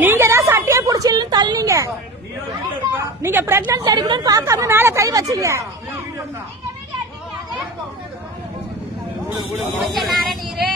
நீங்க தான் சட்டையை புடிச்சு தள்ளிங்க. நீங்க பிரெக்னன்ட் லேடி கூட பார்க்காம மேல கை வச்சீங்க. கொஞ்ச நேரம் நீரு